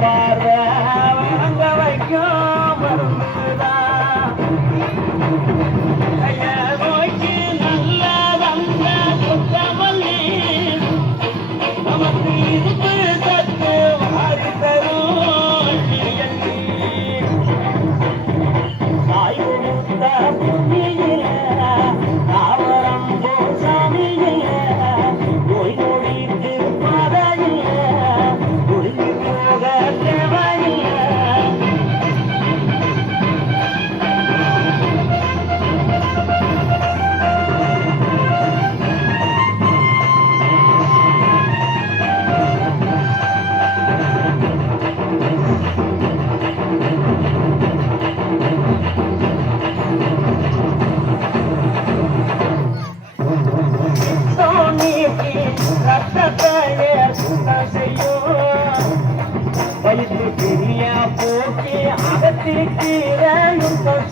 பார்வை வாங்க வைக்கும் மருந்துதான் நோய்க்கு நல்ல வந்த குற்றமல்லி நமக்கு இருப்பு சத்து வாரி தரும் தாய் கொடுத்த புண்ணியில தாவரம் போசாமியில நோய் நொடிக்கு பாதையில ஒழுங்கி போக தேவையில்ல வயிற்று பெரிய போக்கி அகத்தி கீரை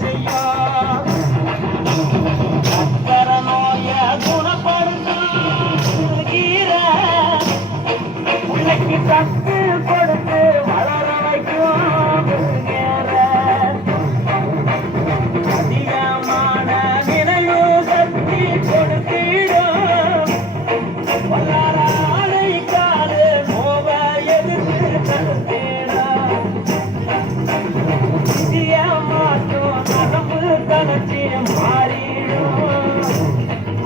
செய்யும் சக்கர நோய குணப்படுத்தும் கீரை பிள்ளைக்கு சத்து கொடுத்து வளர வைக்கும் அதிகமான நினைவு சக்தி கொடுத்திடும் வல்லாரை காடு நோவ எதிர்த்து தடுத்தேடும் மாற்றும் நரம்பு தளர்ச்சி மாறிடும்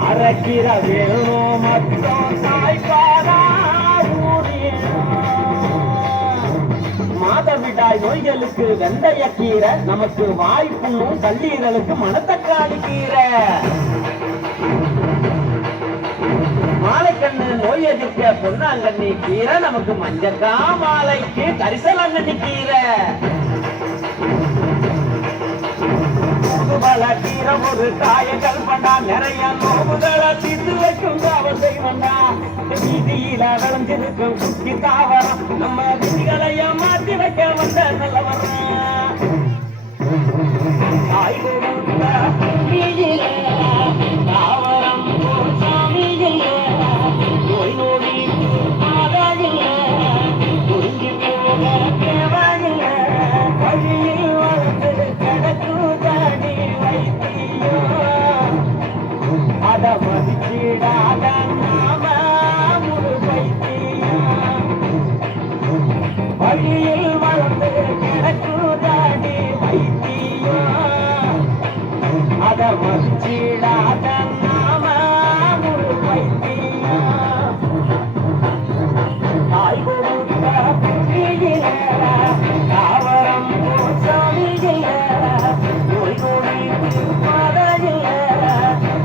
அரைக்கிற வேணும் மட்டும் தாய்ப்பாடா மாதவிடாய் நோய்களுக்கு வெந்தய கீரை நமக்கு வாய்ப்புண்ணும் கல்லீரலுக்கு மணத்தக்காளி கீரை மாலைக்கண்ணு நோய் எதிர்க்க பொன்னாங்கண்ணி கீரை நமக்கு மஞ்சக்கா மாலைக்கு கரிசலாங்கண்ணி கீரை கீரை ஒரு காயங்கள் பண்ணா நிறைய நோவுகளை தீர்த்து வைக்கும் காவத்தை வந்தா வீதியில விளைஞ்சிருக்கும் குட்டி தாவரம் நம்ம விதிகளைய மாற்றி வைக்க வந்த நல்லவரம் தாய் கொடுத்த தாவரம் சாமியில நோய் நோடி ஆகாயில்ல ஒழுங்கி போக தேவையில்லை வழியில் வளர்ந்து கிடக்குதாடி வைத்தியம் அத மதிச்சிடாத நாம முழு வைத்தியம் வழியில் வளர்ந்து கிடக்குதாடி வைத்தியம் அத மதிச்சிடாத நாம முழு வைத்தியம் தாய் கொடுத்த புண்ணியில தாவரம் சாமியில நோய் நொடி பாதையில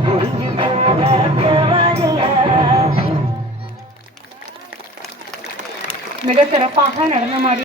ஒழுங்கி போக தேவையில்ல. மிக சிறப்பாக நடனமாடி